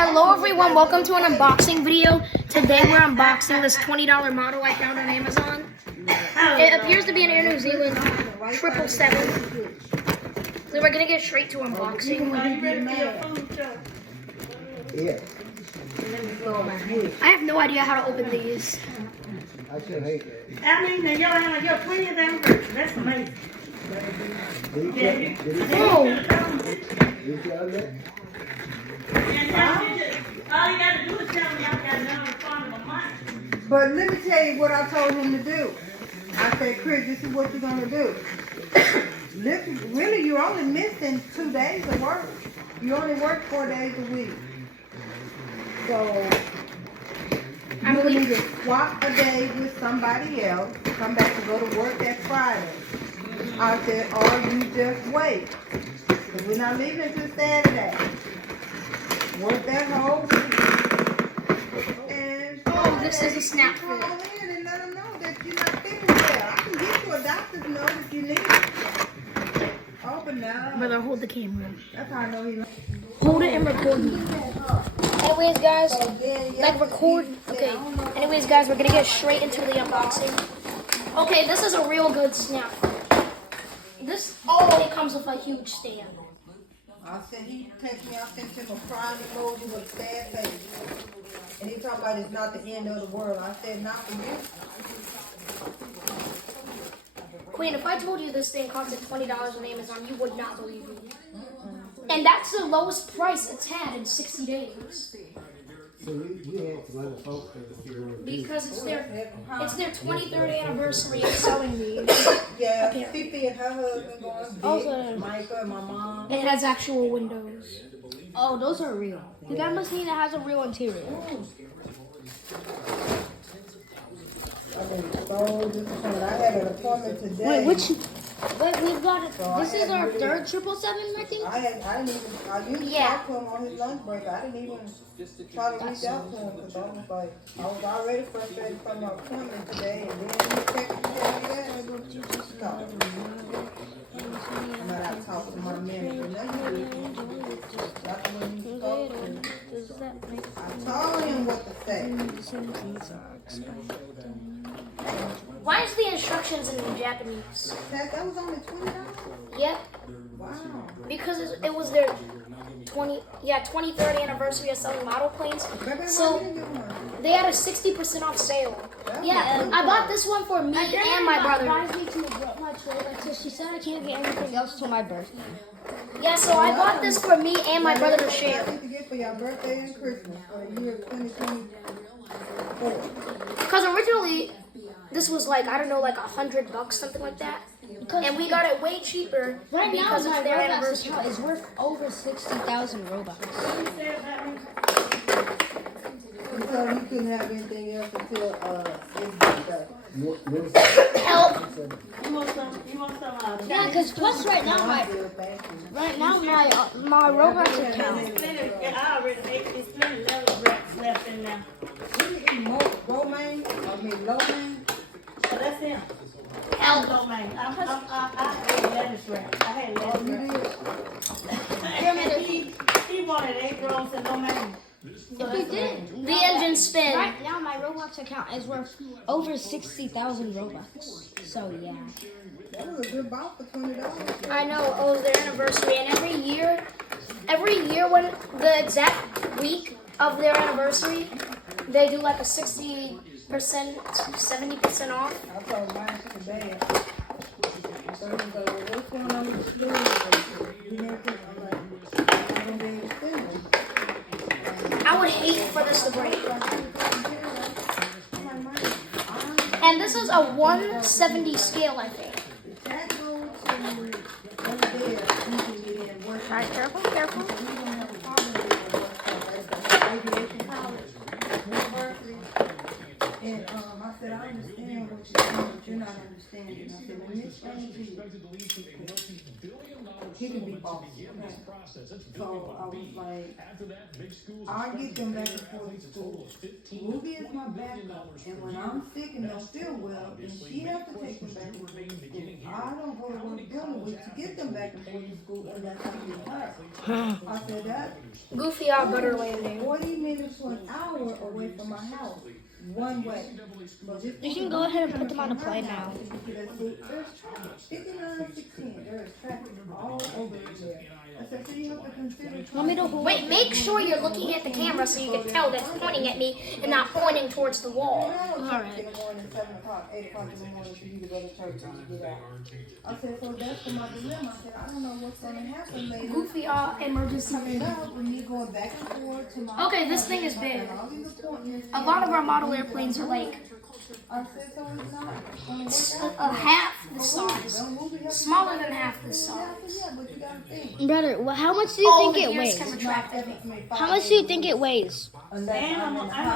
Hello everyone, welcome to an unboxing video. Today we're unboxing this $20 model I found on Amazon. It appears to be an Air New Zealand 777. So we're gonna get straight to unboxing. Yeah. I have no idea how to open these. I should hate that. I mean, your twins, that's amazing. Oh, You tell that? All you gotta do is tell me I got none in front of my mind. But let me tell you what I told him to do. I said, Chris, this is what you're going to do. Really, you're only missing 2 days of work. You only work 4 days a week. So, I you believe need to swap a day with somebody else, come back and go to work that Friday. I said, or you just wait. 'Cause we're not leaving until Saturday. Work that whole week. And Oh, this is a snap call fit. in and let them know that you're not feeling well. I can get you a doctor's note if you need it. Oh, but no. Brother, hold the camera. That's how I know he. Hold it and record me. Anyways, guys, Yeah, like record. Okay. Anyways, guys, we're gonna get straight into the unboxing. Okay, this is a real good snap. This already comes with a huge stand. I said he texted me, I sent him a crying emoji with a sad face. And he talking about it's not the end of the world. I said, not for you. Queen, if I told you this thing costed $20 on Amazon, you would not believe me. And that's the lowest price it's had in 60 days. So we had to let the folks Because it's their 23rd anniversary of selling these. Yeah, Okay. Fifi and her husband going big. Also- Micah and my mom. It has actual windows. Oh, those are real. That must mean it has a real interior. I've been so disappointed. I had an appointment today. Wait, we've got it. This is our third 777, I think. I usually Yeah. talk to him on his lunch break. I didn't even try to reach out to him because I was like, I was already frustrated from my appointment today, and then he texted me that. No. I'm not out talking to my manager. No, you that's when you spoke to him. I told him what to say. Why is the instructions in Japanese? That was only $20? Yep, Wow. because it was their 23rd anniversary of selling model planes. Baby, So why didn't you get one? they had a 60% off sale. That's Yeah, good. I bought this one for me and my brother. Buys me to my trailer because she said I can't get anything else till my birthday. Yeah, so I bought this for me and my brother to share. What you get for your birthday and Christmas for the year 2024. Because originally, this was like, I don't know, like $100, something like that. And we got it way cheaper Right now, because my it's their Robux anniversary. account is worth over 60,000 Robux. And so you couldn't have anything else until his birthday. Help! You want some out of Yeah, because plus right now my Robux account. I already ate it's plenty level wraps left in there. You eat more romaine, low main. So that's him. Help! Low main. I ate lettuce wrap. I had lettuce wrap. He wanted egg rolls and low main. If we did, The engine spin. right now my Robux account is worth over 60,000 Robux. So yeah. That was a good bought for $20. I know, it was their anniversary, and every year when the exact week of their anniversary, they do like a 60%, 70% off. I told mine to the bed. So he was like, well, what's going on with the school? You know, I'm like, I'm going to be extended. I would hate for this to break. And this is a 170 scale, I think. That goes to over there, you can get in work. All right, careful, careful. We don't have a problem with aviation college, university. And I said, I understand what you're not understanding. I said, let me explain to you. he can be bossy. So I was like, I get them back and forth to school. Ruby is my backup, and when I'm sick and don't feel well, then she has to take them back with me to school. I don't go to work during the week to get them back and forth to school, and that's how you her. I said that Goofy out butter landing. 40 minutes to an hour away from my house, one way. So this You can go ahead and put them on the plate now. There's traffic. 59, 16. There is traffic all over there. I said, so you have to consider. Want me to hold? Wait, make sure you're looking at the camera so you can tell that it's pointing at me and not pointing towards the wall. Alright. In the morning, 7 o'clock, 8 o'clock in the morning for you to go to church and get out. I said, so that's for my dilemma. I said, I don't know what's going to happen later. Goofy emergency. Coming up with me going back and forth to my. Okay, this thing is big. All these appointments. A lot of our model airplanes are like I said, so it's not going to work out. half the size. Smaller than half the size. Yeah, but you gotta think. Brother, how much do you Oh, think the it ears weighs? can retract, I think. How much do you think it weighs? And I'm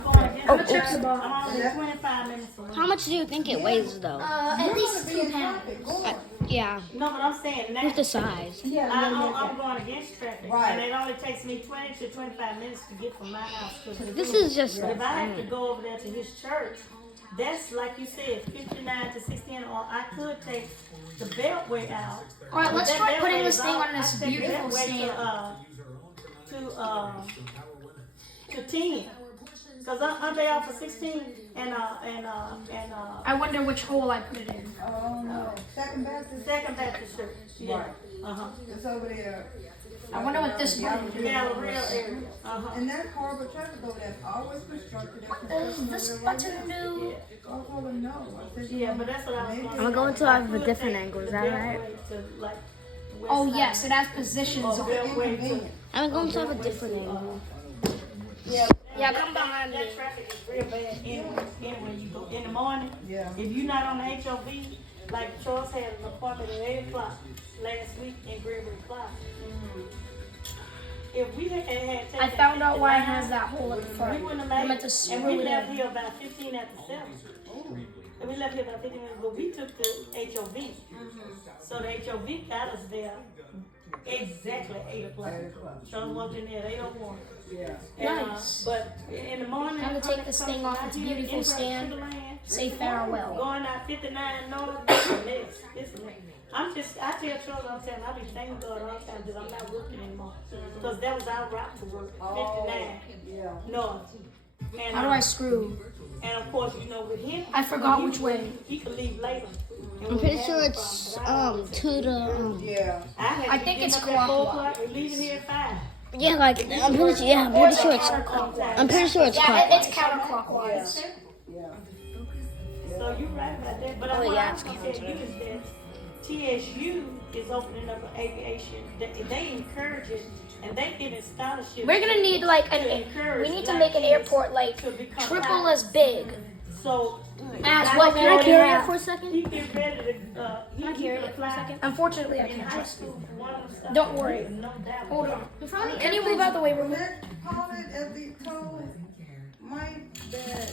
going against check the I'm box. only 25 minutes away. How much do you think it weighs, though? At least 2 pounds. Yeah, No, but I'm saying with now, the size. I'm going against traffic. Right. And it only takes me 20 to 25 minutes to get from my house to the This school. is just But if I have to like, go over there to his church, that's like you said, 59 to 16, or I could take the beltway out. All right, let's That try beltway putting is this thing out. on this I take beautiful that way stand. to 10. Cause aren't they out for 16 and I wonder which hole I put it in. Oh, no. Second Baptist. Second Baptist Church. Yeah. Right. It's over there. I wonder what this one is. Galleria area. And that horrible traffic over there, always constructed. Is this button new? I told him no. I said, Yeah, but that's what I was going to I'm going to have a different angle, is that right? Oh yes, it has positions on it. inconvenient. I'm going to have a different angle. Yeah, come behind me. That traffic is real bad in when you go in the morning. Yeah. If you're not on the HOV, like Charles had an appointment at 8 o'clock last week in Gregory Plaza. If we had taken I found out why it has that hole at the we front. wouldn't have I made meant to and screw we it left in. here about 15 after 7. And we left here about 15 minutes, but we took the HOV. So the HOV got us there exactly at 8 o'clock. Charles walked in there at 8:01. Yeah. And, Nice. but in the morning, Time to take this thing off its beautiful stand. Say farewell. Going out 59 north, it's a mess. It's a mess. I tell Charles all the time, I be thanking God all the time that I'm not working anymore. Because that was our route to work, 59 Yeah. north. And, How do I screw? and of course, you know, with him, I forgot when which he- way. He could leave later. And I'm we pretty had sure no it's problem. to the Yeah. I think get it's up at 4 clockwise. o'clock and leaving here at 5. yeah, like I'm pretty sure. Yeah, I'm pretty sure it's. I'm pretty sure it's Yeah, clockwise. it's counterclockwise. Yeah. So you're right about that. But what yeah, I was it's going to tell you is that TSU is opening up an aviation. They encourage it, and they giving scholarships. We're gonna need like we need to make an airport like triple as big So as what we Can I already carry it have. for a second? he get ready to. He Carry it for a second. Unfortunately, I In can't. high school, one of the Don't worry. No doubt. Hold on. Can you move out the way? We're That Paulette Elby told Mike that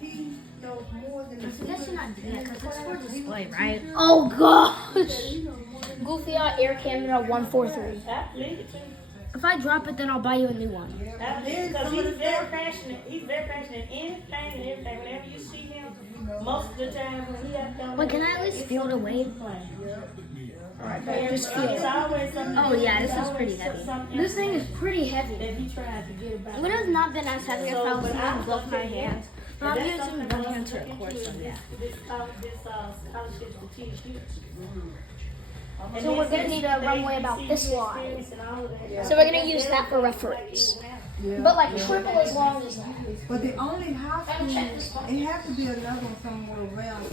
he knows more than the Display, right? Oh gosh. Goofy out Air Canada 143. I believe it too. If I drop it, then I'll buy you a new one. I believe it because he's very passionate. He's very passionate in anything and everything. Whenever you see him, most of the time when he has done. Wait, can I at least feel the weight? Just feel. It's always something. Oh, yeah, this it's is pretty always heavy. something This thing is pretty heavy. that he tried to get about. It would have not been as heavy if I was but using I'm both my okay, hands. But And I'm that's using something one else hand to look record, into so yeah. This scholarship to TSU. And So we're this gonna is- need a they runway about receive this your wide. experience and all of that. So we're gonna use that for reference. But like triple as long as that. But the only high Gotta school, check this one. it has to be another one somewhere around,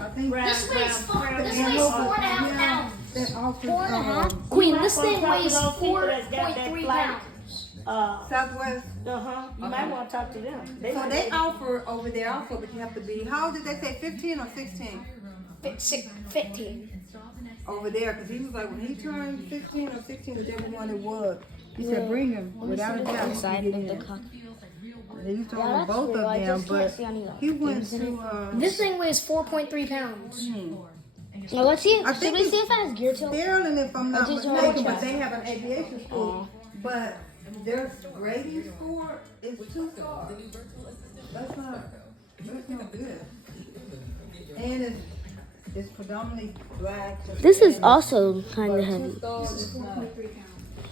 I think. This weighs Brown, 4.5 pounds. That offers, 4.5? Queen, this thing Talk to weighs those people that's got that 4.3 flight. pounds. Southwest. You might want to talk to them. So they offer over there also, but you have to be, how did they say, 15 or 16? 15. Over there, because he was like, when he turned 15 or 16, whichever one it was, he said, bring him, without a doubt. Side you of get the in. cup. They used to Yeah, offer that's both cool. I of them, just can't but see any he went to, This thing weighs 4.3 pounds. Now let's see. I Should think we see if it has gear tilt? Sterling, if I'm not just mistaken, wanna but check. they have an aviation school. But their grading score is 2 stars. That's not good. And it's predominantly black. This is also kind of But 2 heavy. stars is not. That's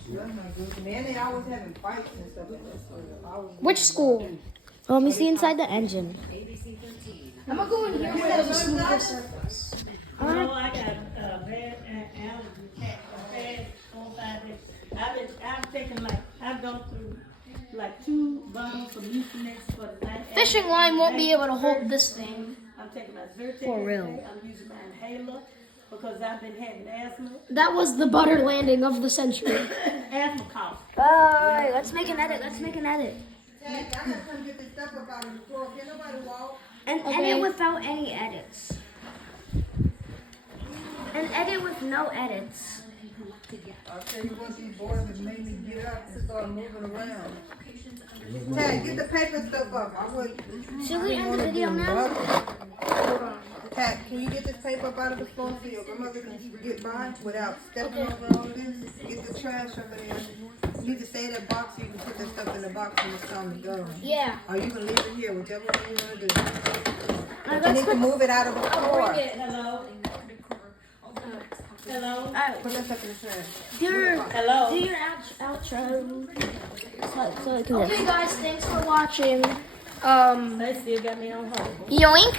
not good. And they always having fights and stuff in this. Which school? Oh, let me see inside the engine. I'm gonna go in here where there's a smoother surface. No, I got bad allergy, bad 4-5 days. I've taken I've gone through like 2 bottles of Mucinex for the night. Fishing line won't be able to hold this thing. I'm taking my Zyrtec. For real. every day. I'm using my inhaler because I've been having asthma. That was the butter landing of the century. Asthma cough. Let's make an edit. Let's make an edit. I gotta come get this stuff up out of the floor. Can nobody walk? An edit without any edits. An edit with no edits. I'll tell you what, these boys have made me get up and start moving around. Tag, get the paper stuff up. I would. Should we end the video now? Hold on. Tag, can you get this paper up out of the floor so your grandmother can get by without stepping over all this? Get the trash over there. You need to stay in that box so you can put that stuff in the box when it's time to go. Yeah. Or you can leave it here, whichever one you want to do. Now You let's need to put. move it out of the floor. Hello. Hello. Put that stuff in the trash. Do your Hello. outro. So it can. Okay, guys, thanks for watching. They still got me on hold. Yoink.